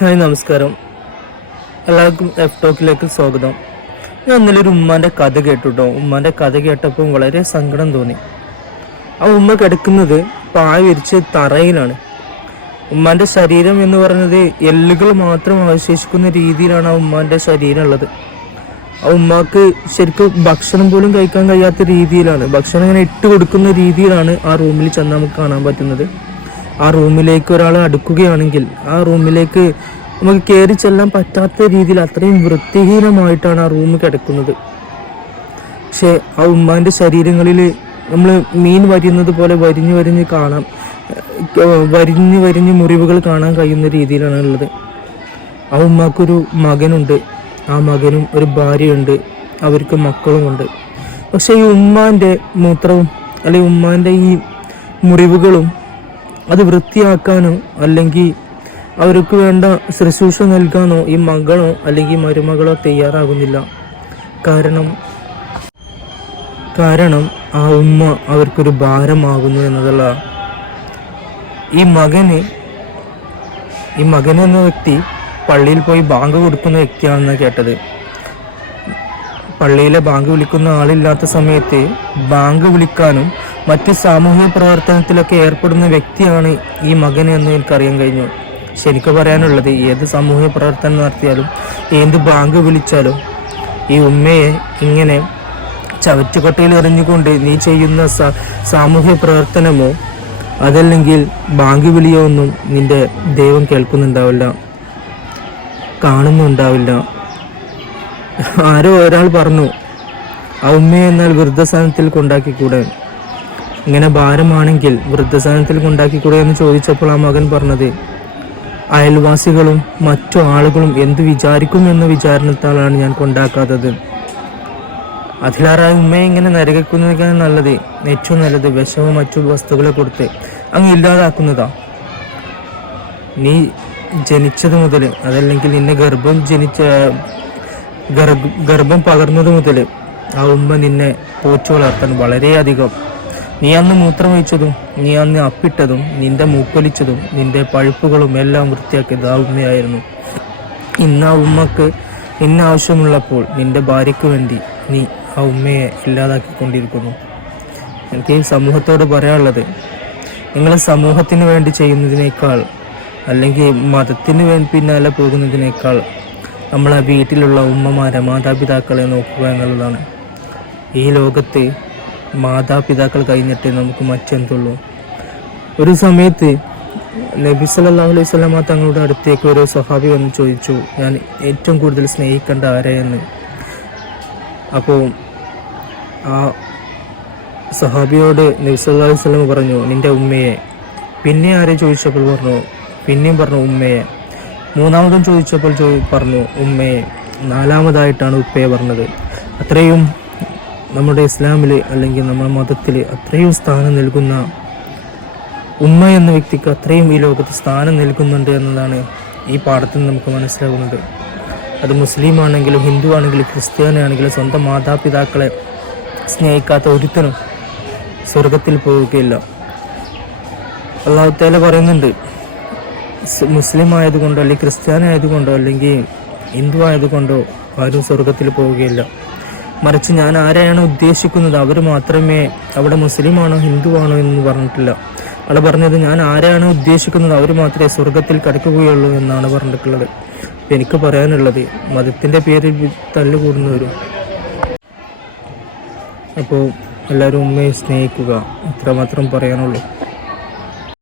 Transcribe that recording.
Hi, നമസ്കാരം. എല്ലാവർക്കും F ടോക്കിലേക്ക് സ്വാഗതം. ഞാൻ ഇന്നലെ ഒരു ഉമ്മാൻ്റെ കഥ കേട്ടോ. ഉമ്മാൻ്റെ കഥ കേട്ടപ്പോൾ വളരെ സങ്കടം തോന്നി. ആ ഉമ്മ കിടക്കുന്നത് പായ വിരിച്ച് തറയിലാണ്. ഉമ്മാൻ്റെ ശരീരം എന്ന് പറയുന്നത് എല്ലുകൾ മാത്രം അവശേഷിക്കുന്ന രീതിയിലാണ് ആ ഉമ്മാൻ്റെ ശരീരം ഉള്ളത്. ആ ഉമ്മാക്ക് ശരിക്കും ഭക്ഷണം പോലും കഴിക്കാൻ കഴിയാത്ത രീതിയിലാണ്, ഭക്ഷണം ഇങ്ങനെ ഇട്ട് കൊടുക്കുന്ന രീതിയിലാണ് ആ റൂമിൽ ചെന്ന് നമുക്ക് കാണാൻ പറ്റുന്നത്. ആ റൂമിലേക്ക് ഒരാൾ അടുക്കുകയാണെങ്കിൽ ആ റൂമിലേക്ക് നമുക്ക് കയറി ചെല്ലാൻ പറ്റാത്ത രീതിയിൽ അത്രയും വൃത്തിഹീനമായിട്ടാണ് ആ റൂം കിടക്കുന്നത്. പക്ഷേ ആ ഉമ്മാൻ്റെ ശരീരങ്ങളിൽ നമ്മൾ മീൻ വരിയുന്നത് പോലെ വരിഞ്ഞ് കാണാം, വരിഞ്ഞ് മുറിവുകൾ കാണാൻ കഴിയുന്ന രീതിയിലാണ് ഉള്ളത്. ആ ഉമ്മാക്കൊരു മകനുണ്ട്, ആ മകനും ഒരു ഭാര്യയുണ്ട്, അവർക്ക് മക്കളുമുണ്ട്. പക്ഷേ ഈ ഉമ്മാൻ്റെ മൂത്രവും അല്ലെങ്കിൽ ഉമ്മാൻ്റെ ഈ മുറിവുകളും അത് വൃത്തിയാക്കാനോ അല്ലെങ്കിൽ അവർക്ക് വേണ്ട ശുശ്രൂഷ നൽകാനോ ഈ മകളോ അല്ലെങ്കിൽ മരുമകളോ തയ്യാറാകുന്നില്ല. കാരണം ആ ഉമ്മ അവർക്കൊരു ഭാരമാകുന്നു എന്നതല്ല. ഈ മകൻ എന്ന വ്യക്തി പള്ളിയിൽ പോയി ബാങ്ക് കൊടുക്കുന്ന വ്യക്തിയാണെന്ന് കേട്ടത്. പള്ളിയിലെ ബാങ്ക് വിളിക്കുന്ന ആളില്ലാത്ത സമയത്ത് ബാങ്ക് വിളിക്കാനും മറ്റ് സാമൂഹിക പ്രവർത്തനത്തിലൊക്കെ ഏർപ്പെടുന്ന വ്യക്തിയാണ് ഈ മകൻ എന്ന് എനിക്കറിയാൻ കഴിഞ്ഞു. ശരിക്കും പറയാനുള്ളത്, ഏത് സാമൂഹിക പ്രവർത്തനം നടത്തിയാലും ഏത് ബാങ്ക് വിളിച്ചാലും ഈ ഉമ്മയെ ഇങ്ങനെ ചവറ്റുകൊട്ടയിൽ എറിഞ്ഞുകൊണ്ട് നീ ചെയ്യുന്ന സാമൂഹ്യ പ്രവർത്തനമോ അതല്ലെങ്കിൽ ബാങ്ക് വിളിയോ ഒന്നും നിന്റെ ദൈവം കേൾക്കുന്നുണ്ടാവില്ല, കാണുന്നുണ്ടാവില്ല. ആരോ ഒരാൾ പറഞ്ഞു, ആ ഉമ്മയെ എന്നാൽ വൃദ്ധസദനത്തിൽ കൊണ്ടാക്കിക്കൂടെ, ഇങ്ങനെ ഭാരമാണെങ്കിൽ വൃദ്ധസദനത്തിൽ കൊണ്ടാക്കിക്കൂടെ എന്ന് ചോദിച്ചപ്പോൾ ആ മകൻ പറഞ്ഞത്, അയൽവാസികളും മറ്റു ആളുകളും എന്തു വിചാരിക്കുമെന്ന വിചാരണത്താലാണ് ഞാൻ കൊണ്ടാക്കാത്തത്. അതിലാറായ ഉമ്മയെ ഇങ്ങനെ നരകിക്കുന്നതിനേക്കാൾ നല്ലത്, ഏറ്റവും നല്ലത് വിഷമോ മറ്റു വസ്തുക്കളെ കൊടുത്ത് അങ്ങ് ഇല്ലാതാക്കുന്നതാ. നീ ജനിച്ചത് മുതൽ അതല്ലെങ്കിൽ നിന്നെ ഗർഭം പകർന്നത് മുതൽ ആ ഉമ്മ നിന്നെ പോറ്റി വളർത്താൻ വളരെയധികം, നീ അന്ന് മൂത്രമൊഴിച്ചതും നീ അന്ന് അപ്പിട്ടതും നിന്റെ മൂക്കൊലിച്ചതും നിന്റെ പഴുപ്പുകളും എല്ലാം വൃത്തിയാക്കിയത് ആ ഉമ്മയായിരുന്നു. ഇന്ന് ആ ഉമ്മക്ക് നിന്നെ ആവശ്യമുള്ളപ്പോൾ നിന്റെ ഭാര്യയ്ക്ക് വേണ്ടി നീ ആ ഉമ്മയെ ഇല്ലാതാക്കിക്കൊണ്ടിരിക്കുന്നു. എനിക്ക് ഈ സമൂഹത്തോട് പറയാനുള്ളത്, നിങ്ങൾ സമൂഹത്തിന് വേണ്ടി ചെയ്യുന്നതിനേക്കാൾ അല്ലെങ്കിൽ മതത്തിന് പിന്നാലെ പോകുന്നതിനേക്കാൾ നമ്മളെ വീട്ടിലുള്ള ഉമ്മമാരെ മാതാപിതാക്കളെ നോക്കുക എന്നുള്ളതാണ്. ഈ ലോകത്ത് മാതാപിതാക്കൾ കഴിഞ്ഞിട്ട് നമുക്ക് മറ്റെന്തുള്ളൂ. ഒരു സമയത്ത് നബി സല്ലല്ലാഹു അലൈഹി വസല്ലമ തങ്ങളുടെ അടുത്തേക്ക് ഒരു സ്വഹാബി വന്ന് ചോദിച്ചു, ഞാൻ ഏറ്റവും കൂടുതൽ സ്നേഹിക്കേണ്ട ആരെയെന്ന്. അപ്പോൾ ആ സ്വഹാബിയോട് നബി സല്ലല്ലാഹു അലൈഹി വസല്ലമ പറഞ്ഞു, നിന്റെ ഉമ്മയെ. പിന്നെ ആരെ ചോദിച്ചപ്പോൾ പിന്നെയും പറഞ്ഞു ഉമ്മയെ. മൂന്നാമതും ചോദിച്ചപ്പോൾ പറഞ്ഞു ഉമ്മയെ. നാലാമതായിട്ടാണ് ഉപ്പയെ പറഞ്ഞത്. അത്രയും നമ്മുടെ ഇസ്ലാമിൽ അല്ലെങ്കിൽ നമ്മുടെ മതത്തിൽ അത്രയും സ്ഥാനം നൽകുന്ന ഉമ്മ എന്ന വ്യക്തിക്ക് അത്രയും ഈ ലോകത്ത് സ്ഥാനം നൽകുന്നുണ്ട് എന്നതാണ് ഈ പാഠത്തിൽ നമുക്ക് മനസ്സിലാകുന്നത്. അത് മുസ്ലിം ആണെങ്കിലും ഹിന്ദു ആണെങ്കിലും ക്രിസ്ത്യാനിയാണെങ്കിലും സ്വന്തം മാതാപിതാക്കളെ സ്നേഹിക്കാത്ത ഒരുത്തനും സ്വർഗത്തിൽ പോവുകയില്ല. അല്ലാഹു തആല പറയുന്നുണ്ട്, മുസ്ലിം ആയതുകൊണ്ടോ അല്ലെങ്കിൽ ക്രിസ്ത്യാനി ആയതുകൊണ്ടോ അല്ലെങ്കിൽ ഹിന്ദു ആയതുകൊണ്ടോ ആരും സ്വർഗത്തിൽ പോവുകയില്ല. മറിച്ച് ഞാൻ ആരെയാണ് ഉദ്ദേശിക്കുന്നത് അവർ മാത്രമേ, അവിടെ മുസ്ലിമാണോ ഹിന്ദു ആണോ എന്ന് പറഞ്ഞിട്ടില്ല. അവിടെ പറഞ്ഞത് ഞാൻ ആരെയാണ് ഉദ്ദേശിക്കുന്നത് അവർ മാത്രമേ സ്വർഗത്തിൽ കടക്കുകയുള്ളൂ എന്നാണ് പറഞ്ഞിട്ടുള്ളത്. എനിക്ക് പറയാനുള്ളത്, മതത്തിൻ്റെ പേരിൽ തല്ലുകൂടുന്നവരും. അപ്പോൾ എല്ലാവരും ഉമ്മയെ സ്നേഹിക്കുക, അത്രമാത്രം പറയാനുള്ളൂ.